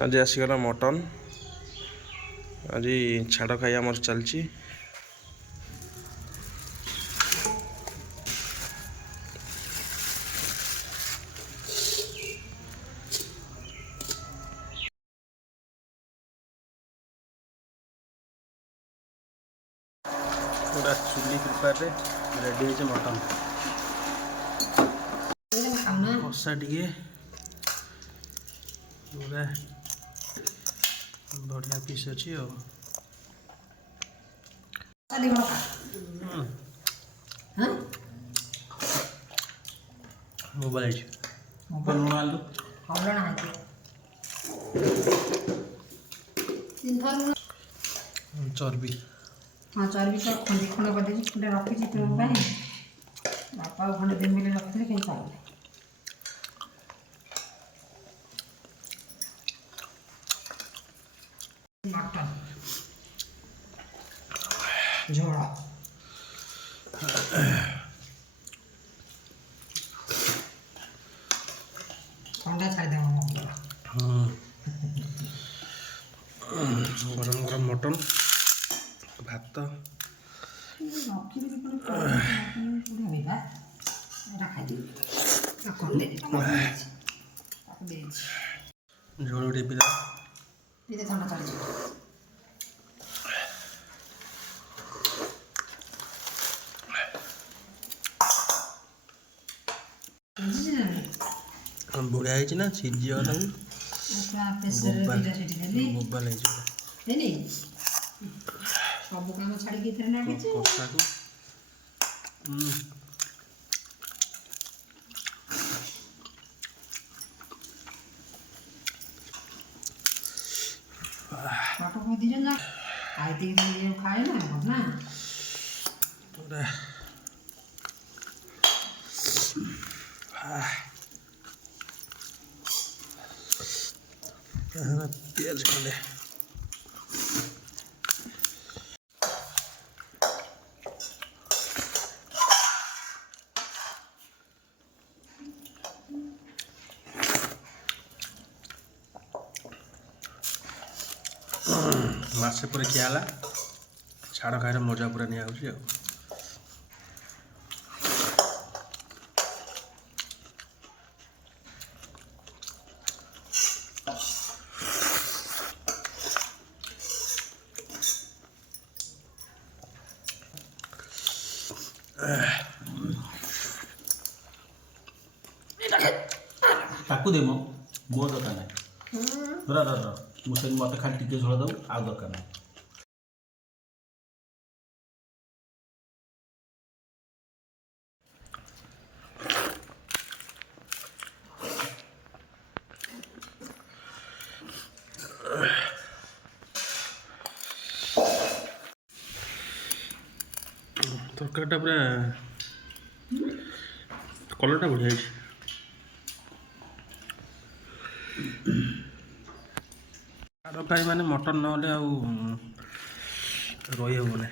आज आसीगला मटन आज छाड़ खाई आमर चलची पूरा चुली प्रिपेयर रेडी है मटन कषा टे पूरा बढ़िया पीस अच्छी मोबाइल लुण आलू चर्बी हाँ चर्बी तो खंडे खंड कर खंडे रखी तुम बापा खंडे दिन मिले रखी कहीं खाऊ मटन झोल ठंडा छाड़ दे गरम गरम मटन भात झोल टे पी ठंडा चली बुढ़िया है सीझीगला मोबाइल सब काम छाड़ी कषा को खाए ना प्याज खंडे मासे पूरा खियाला छाड़ खाई मजा पूरा निया ताकू दे मो दरकार ना मुझे मत खाली टिके झोल दो आ दरकार ना तरकारीटा पूरा कलरटा बढ़िया है छाड़ खाई माने मटन ना रही हो ना।